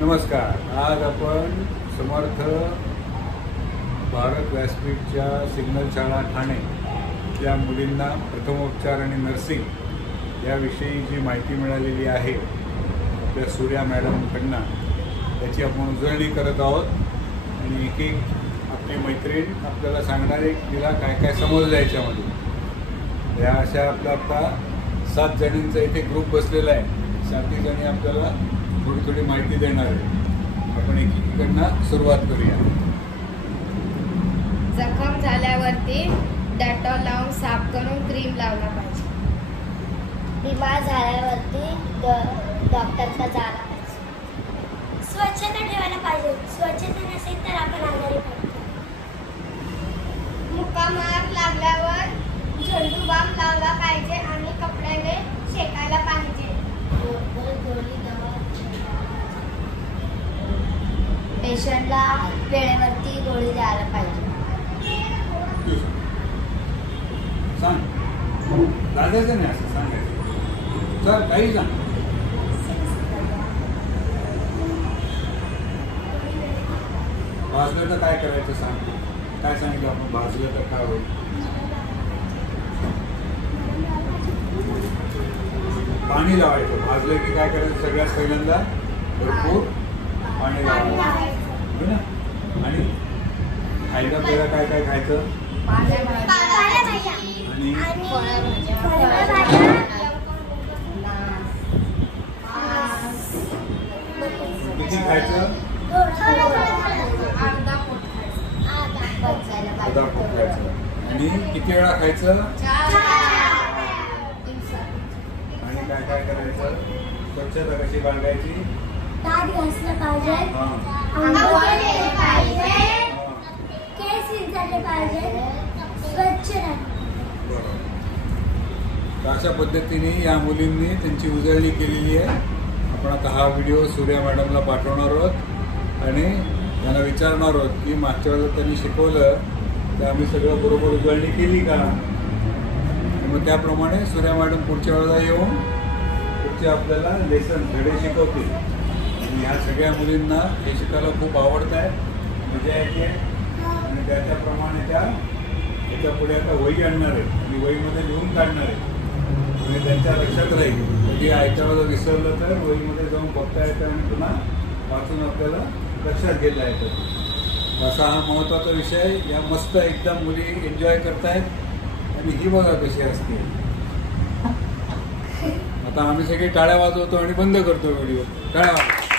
नमस्कार. आज आपण समर्थ भारत व्यासपीठच्या सिग्नल शाळा ठाणे या मुलींना प्रथमोपचार आणि नर्सिंग याविषयी जी माहिती मिळालेली आहे आपल्या सूर्या मॅडमकडनं त्याची आपण उजळणी करत आहोत आणि एक एक आपली मैत्रीण आपल्याला सांगणार आहे की तिला काय काय समजलं याच्यामध्ये. या अशा आपला आता 7 जणींचा इथे ग्रुप बसलेला आहे. 7 जणी आपल्याला थोडी थोडी माहिती देणार आहे. आपण एकीकडनं सुरुवात करूया. जखम झाल्यावरती डेटॉल लावून साफ करून क्रीम लावला पाहिजे. बिमार झाल्यावरती डॉक्टरचा जायला पाहिजे. स्वच्छता ठेवायला पाहिजे. स्वच्छता नसेल तर आपण आजारी पडतो. मुक्कामार लागल्यावर झेंडू बाम लावला पाहिजे आणि कपड्याने शेकायला पाहिजे. पेशंटला वेळेवरती गोळी द्यायला पाहिजे. सांग दादाचं नाही असं सांगायचं. सर काही सांग. भाजलं तर काय करायचं सांग. काय सांगितलं आपण? भाजलं तर काय होईल? पाणी लावायचं. भाजलं की काय करायचं? सगळ्यात पहिल्यांदा भरपूर पाणी लावायचं ना. आणि खायला पहिला काय काय खायचं? आणि किती खायचं? अर्धा पोट खायचं. आणि किती वेळा खायचं? आणि काय काय करायचं? स्वच्छता कशी बाळगायची? दात घासलं पाहिजे. केस विंचरले पाहिजे. स्वच्छ अशा पद्धतीने या मुलींनी त्यांची उजळणी केलेली आहे. आपण आता हा व्हिडिओ सूर्या मॅडमला पाठवणार आहोत आणि त्यांना विचारणार आहोत की मागच्या वेळेला त्यांनी शिकवलं तर आम्ही सगळं बरोबर उजळणी केली का. मग त्याप्रमाणे सूर्या मॅडम पुढच्या वेळेला येऊन पुढचे आपल्याला लेसन धडे शिकवतील. आणि ह्या सगळ्या मुलींना हे शिकायला खूप आवडत आहे, मजा येते. आणि त्याप्रमाणे त्या याच्या पुढे आता वही आणणार आहे आणि वहीमध्ये लिहून काढणार आहे आणि त्यांच्या लक्षात राहील. म्हणजे आयच्या वेळेला विसरलं तर वहीमध्ये जाऊन बघता येतं आणि पुन्हा वाचून आपल्याला लक्षात घेता येतं. असा हा महत्त्वाचा विषय. या मस्त एकदम मुली एन्जॉय करतायत आणि ही बघा कशी असते. आता आम्ही सगळे टाळ्या वाजवतो आणि बंद करतो व्हिडिओ. टाळ्या वाजवतो.